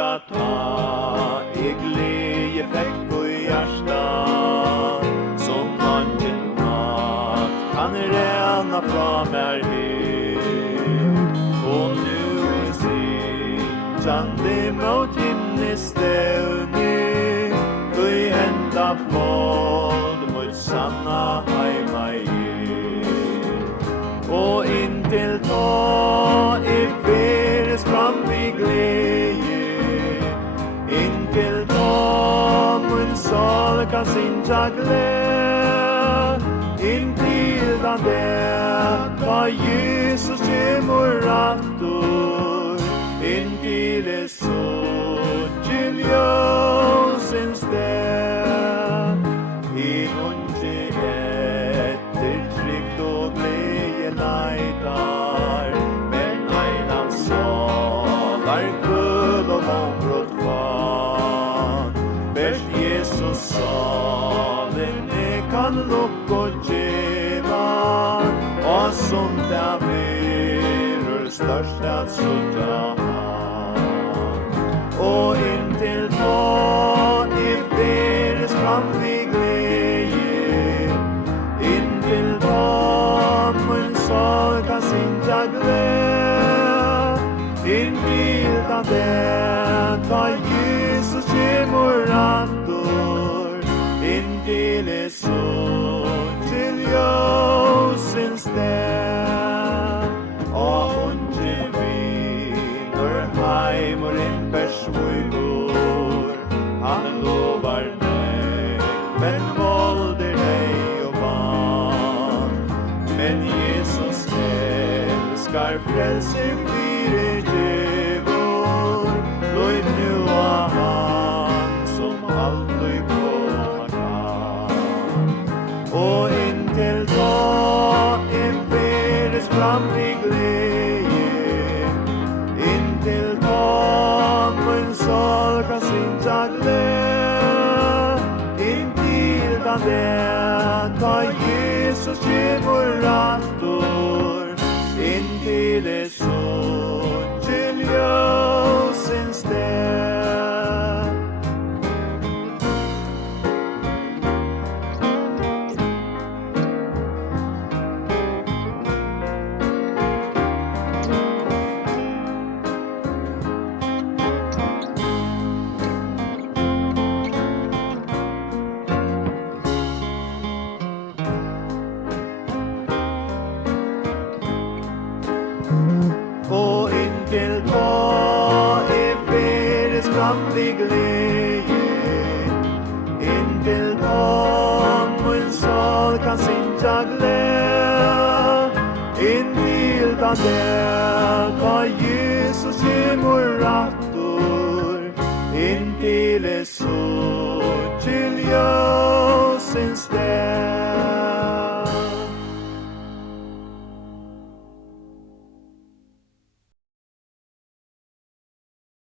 takka ta I glede fikk og hjärsta som mangen mat kan rena fra mer og nu Kjande mot himmestevni Gøy enda fold mot sanna heima Og inntil ta feres fram I glede Inntil ta mun sal kan sinja gled Inntil da det ta Jesus kjemur attor Inntil så til ljøsens sted I unge etter trygt og glede leitar Men einan salar køl og vånbrott fan Bers Jesus salen kan lukk og djeva Og som det virur størst at sudda Og inntil ta feres fram I glede Inntil ta mun sal kan sinja gled Inntil da det ta Jesus kjemur attor Inntil så til ljøsens sted Og unge vinner heimur Persvugur, han lovar meg, men volder deg og vann. Men Jesus elskar frelser fire djevor, lojt nu av han som aldrig komma kan. Og inntil da feres fram I glede, inntil sal kan sinja gled Inntil da det ta Jesus kjemur attor Inntil så til ljøsens sted Og inntil ta feres fram I glede Inntil ta mun sal kan sinja gled Inntil da det ta Jesus kjemur attor Inntil så til ljøsens sted